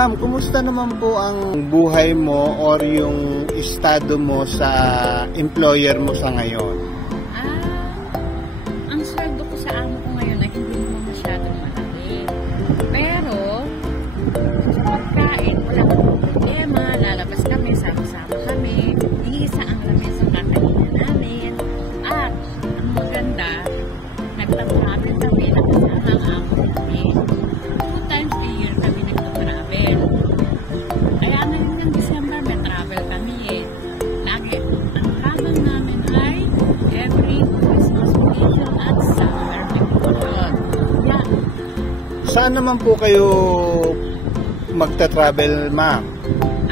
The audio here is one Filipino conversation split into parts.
Ma'am, kumusta naman po ang buhay mo or yung estado mo sa employer mo sa ngayon? Ang sweldo ko sa amo ko ngayon ay hindi naman masyadong malaki. Pero, sa pagkain, wala akong problema. Lalabas kami, sama-sama kami. Iisa ang lamis ang kakainin namin. At, ang maganda, nagtatravel kami, nakasama ang amo namin. 2 times a year kami nagtatravel. Kaya ngayon ng December, may travel kami eh. Lagi, ang habang namin ay every Christmas vacation at summer vacation. Yeah. Saan naman po kayo magta-travel, ma'am?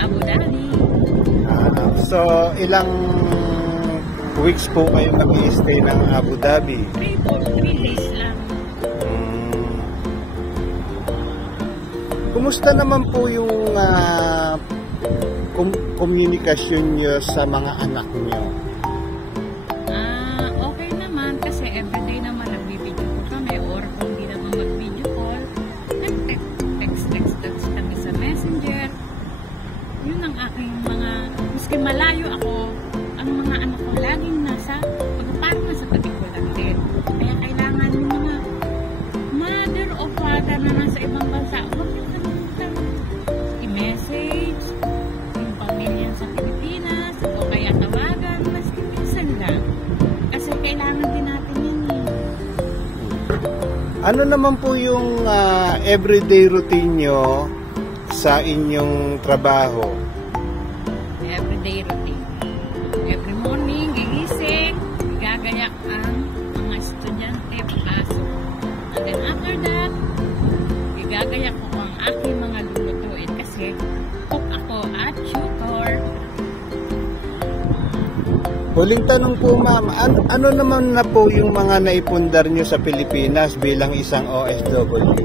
Abu Dhabi. So, ilang weeks po kayo mag-i-stay ng Abu Dhabi? 3 days lang. Kumusta naman po yung komunikasyon nyo sa mga anak nyo? Okay naman kasi everyday naman nagbibideo ko kami or kung hindi naman mag-video call, nag-text kami sa messenger. Yun ang aking mga, miski malayo ako, ang mga anak ko laging parang nasa tabi ko lang din. Kaya kailangan yung mga mother o father na nasa ibang bansa, huwag yung kalimutan i-message yung pamilya sa Pilipinas o kaya tawagan, maski minsan lang. Kasi kailangan din natin yun eh. Ano naman po yung everyday routine nyo sa inyong trabaho? Everyday routine. Every morning, gigising, gagayak ang mga estudyante pasok. And then after that, gagayak ko ang aking mga lulutuin kasi cook ako at tutor. Huling tanong po, ma'am, ano naman na po yung mga naipundar nyo sa Pilipinas bilang isang OFW?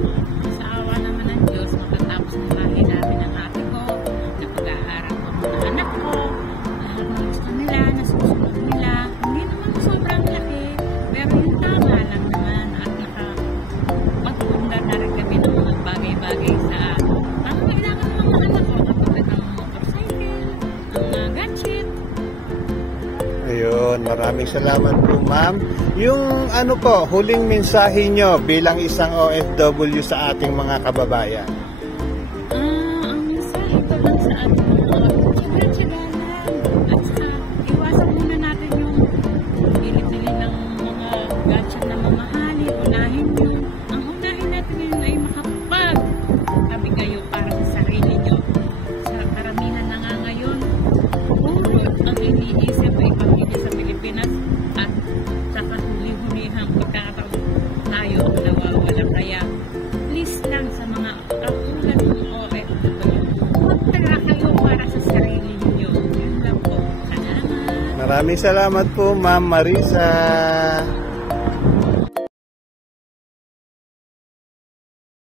Sa awa naman ng Diyos, makatapos ng bahay namin ang ate ko, napag-aaral ko ang mga anak ko, lahat ng gusto nila, nasusunod nila. Hindi naman sobrang laki, pero yung tama lang naman at nakapagpundar na rin kami ng mga bagay-bagay sa kailangan ng mga anak ko, katulad ng motorcycle, ang mga gadget. Ayun, maraming salamat po, ma'am. Yung ano po, huling mensahe nyo bilang isang OFW sa ating mga kababayan? Ang mensahe ko lang sa ating mga tsaga-tsagalan at saka iwasan muna natin yung bili-bili ng mga gadget na mamahalin. Unahin yun. Ang unahin natin yun ay makapag-tabi kayo para sa sarili nyo. Sa karamihan na nga ngayon, puro ang iniisip ay pamilya sa Pilipinas at sa kahuli-hulihang pagkakataon tayo ang nawawala. Kaya please lang sa mga katulad ng OFW, magtala kayo para sa sarili nyo. Yun lang po. Salamat. Maraming salamat po, Ma'am Marisa.